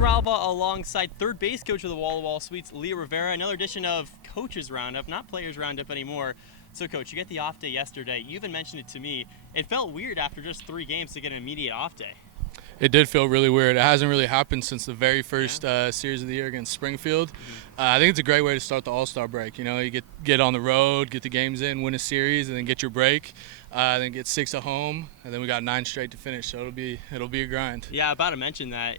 Ralba alongside third base coach of the Wall to Wall Suites, Rivera. Another edition of Coach's Roundup, not Players Roundup anymore. So, Coach, you get the off day yesterday. You even mentioned it to me. It felt weird after just 3 games to get an immediate off day. It did feel really weird. It hasn't really happened since the very first series of the year against Springfield. I think it's a great way to start the All-Star break. You know, you get on the road, get the games in, win a series, and then get your break. Then get 6 at home, and then we got 9 straight to finish. So it'll be a grind. Yeah, about to mention that.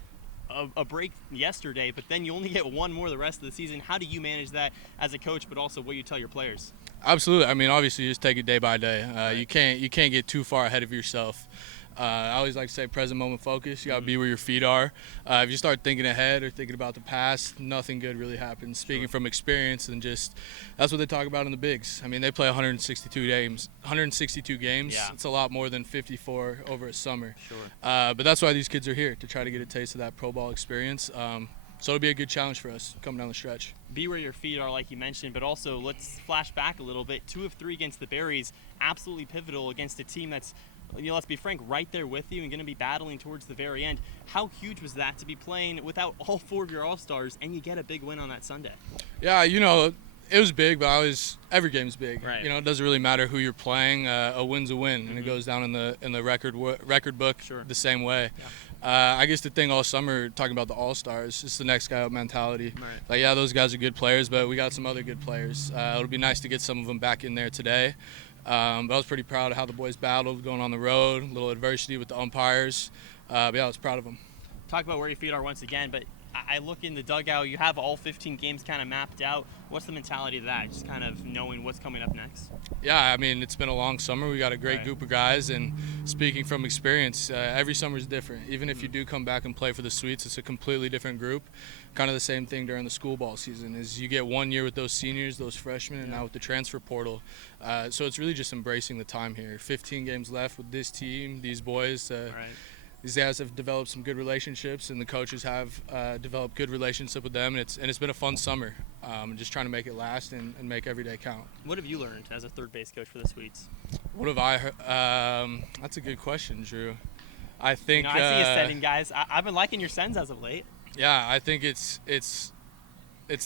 A break yesterday, but then you only get one more the rest of the season. How do you manage that as a coach, but also what you tell your players? Absolutely. I mean, obviously, you just take it day by day. Right. You can't get too far ahead of yourself. I always like to say present moment focus. You got to be where your feet are. If you start thinking ahead or thinking about the past, nothing good really happens. Speaking from experience, and just that's what they talk about in the bigs. I mean, they play 162 games. 162 games. Yeah. It's a lot more than 54 over a summer. Sure. But that's why these kids are here, to try to get a taste of that pro ball experience. So it'll be a good challenge for us coming down the stretch. Be where your feet are, like you mentioned, but also let's flash back a little bit. 2 of 3 against the Berries, absolutely pivotal against a team that's, let's be frank, right there with you and going to be battling towards the very end. How huge was that to be playing without all 4 of your All-Stars and you get a big win on that Sunday? Yeah, it was big, but every game's big. Right. It doesn't really matter who you're playing. A win's a win, and it goes down in the record book the same way. Yeah. I guess the thing all summer talking about the All-Stars, it's the next guy up mentality. Right. Like, yeah, those guys are good players, but we got some other good players. It'll be nice to get some of them back in there today. But I was pretty proud of how the boys battled going on the road, a little adversity with the umpires. But yeah, I was proud of them. Talk about where your feet are once again, but I look in the dugout, you have all 15 games kind of mapped out. What's the mentality of that, just kind of knowing what's coming up next? Yeah, I mean, it's been a long summer. We got a great group of guys, and speaking from experience, every summer is different. Even if you do come back and play for the Sweets, it's a completely different group. Kind of the same thing during the school ball season is you get 1 year with those seniors, those freshmen, and now with the transfer portal. So it's really just embracing the time here. 15 games left with this team, these boys. These guys have developed some good relationships, and the coaches have developed good relationship with them, and it's been a fun summer. Just trying to make it last and make every day count. What have you learned as a third base coach for the Sweets? What have I heard? That's a good question, Drew. I think I see you sending guys. I've been liking your sends as of late. Yeah, I think it's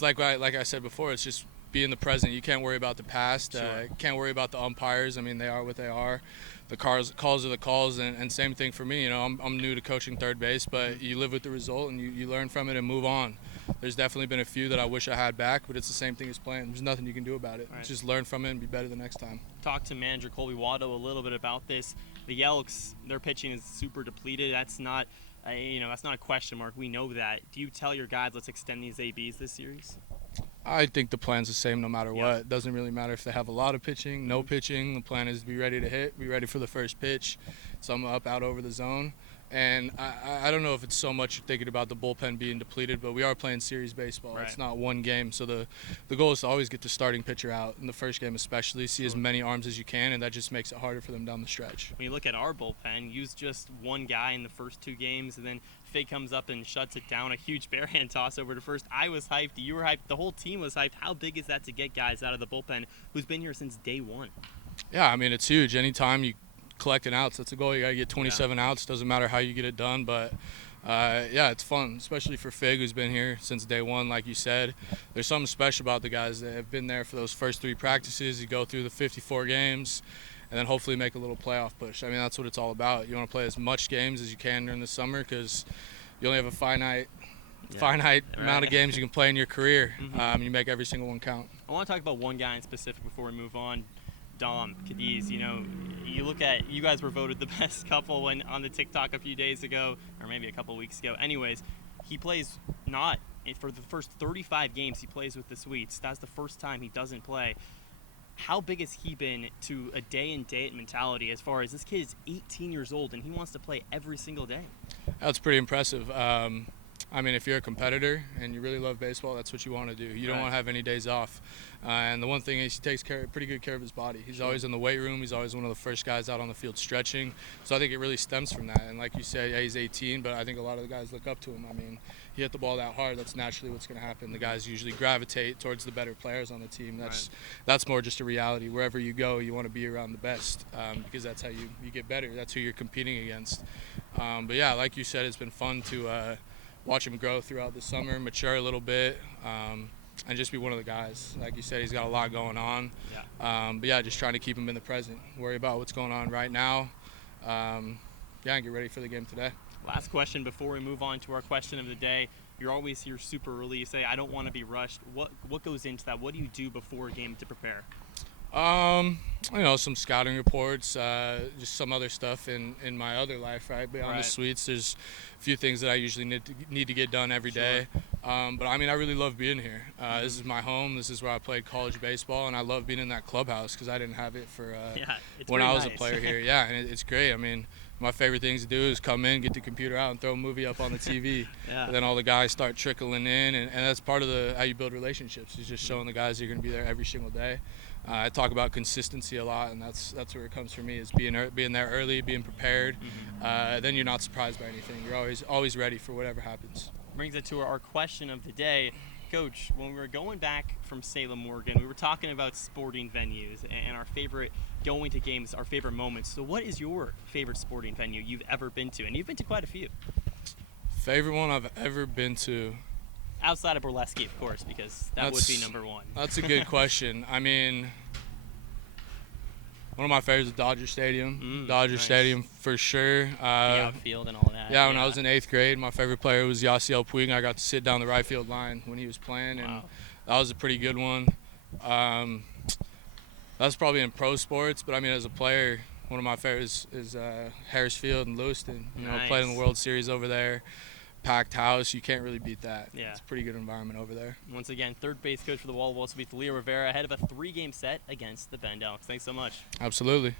like I said before. It's just be in the present. You can't worry about the past. Sure. Can't worry about the umpires. I mean, they are what they are. The calls are the calls, and same thing for me. I'm new to coaching third base, but you live with the result and you learn from it and move on. There's definitely been a few that I wish I had back, but it's the same thing as playing. There's nothing you can do about it. Right. Just learn from it and be better the next time. Talk to manager Colby Watto a little bit about this. The Elks, their pitching is super depleted. That's not a question mark. We know that. Do you tell your guys, let's extend these ABs this series? I think the plan's the same no matter what. It doesn't really matter if they have a lot of pitching, no pitching. The plan is to be ready to hit, be ready for the first pitch, some up, out over the zone. And I don't know if it's so much thinking about the bullpen being depleted, but we are playing series baseball. Right. It's not one game. So the goal is to always get the starting pitcher out in the first game especially, see as many arms as you can, and that just makes it harder for them down the stretch. When you look at our bullpen, use just one guy in the first 2 games, and then Fig comes up and shuts it down. A huge barehand toss over to first. I was hyped. You were hyped. The whole team was hyped. How big is that to get guys out of the bullpen who's been here since day 1? Yeah, I mean, it's huge. Anytime you collecting outs, that's the goal. You got to get 27 outs. Doesn't matter how you get it done, but yeah, it's fun, especially for Fig, who's been here since day 1. Like you said, there's something special about the guys that have been there for those first 3 practices. You go through the 54 games and then hopefully make a little playoff push. I mean, that's what it's all about. You want to play as much games as you can during the summer because you only have a finite amount of games you can play in your career. You make every single one count. I want to talk about one guy in specific before we move on. Dom, Cadiz, you look at, you guys were voted the best couple on the TikTok a few days ago, or maybe a couple weeks ago. Anyways, he plays not for the first 35 games he plays with the Sweets. That's the first time he doesn't play. How big has he been to a day in, day out mentality as far as this kid is 18 years old and he wants to play every single day? That's pretty impressive. I mean, if you're a competitor and you really love baseball, that's what you want to do. You don't want to have any days off. And the one thing is he takes pretty good care of his body. He's always in the weight room. He's always one of the first guys out on the field stretching. So I think it really stems from that. And like you said, yeah, he's 18, but I think a lot of the guys look up to him. I mean, he hit the ball that hard. That's naturally what's going to happen. The guys usually gravitate towards the better players on the team. That's more just a reality. Wherever you go, you want to be around the best because that's how you get better. That's who you're competing against. But yeah, like you said, it's been fun to watch him grow throughout the summer, mature a little bit, and just be one of the guys. Like you said, he's got a lot going on. Yeah. But yeah, just trying to keep him in the present, worry about what's going on right now. And get ready for the game today. Last question before we move on to our question of the day. You're always here super early. You say, I don't want to be rushed. What goes into that? What do you do before a game to prepare? Some scouting reports, just some other stuff in my other life, right? Beyond the suites, there's a few things that I usually need to get done every day. But I mean, I really love being here. This is my home. This is where I played college baseball, and I love being in that clubhouse because I didn't have it for when I was a player here. Yeah, and it's great. I mean, my favorite things to do is come in, get the computer out, and throw a movie up on the TV. Yeah. And then all the guys start trickling in, and that's part of how you build relationships, is just showing the guys you're going to be there every single day. I talk about consistency a lot, and that's where it comes for me, is being there early, being prepared. Then you're not surprised by anything. You're always ready for whatever happens. Brings it to our question of the day. Coach, when we were going back from Salem, Oregon, we were talking about sporting venues and our favorite going to games, our favorite moments. So what is your favorite sporting venue you've ever been to? And you've been to quite a few. Favorite one I've ever been to? Outside of Burlesque, of course, because that would be number one. That's a good question. I mean, one of my favorites is Dodger Stadium. Nice. Stadium for sure. The outfield and all that. Yeah, when I was in 8th grade, my favorite player was Yasiel Puig. I got to sit down the right field line when he was playing, and that was a pretty good one. That's probably in pro sports, but I mean, as a player, one of my favorites is Harris Field in Lewiston. Played in the World Series over there. Packed house, you can't really beat that. Yeah. It's a pretty good environment over there. Once again, third base coach for the Wall will also be Rivera ahead of a 3-game set against the Bend Elks. Thanks so much. Absolutely.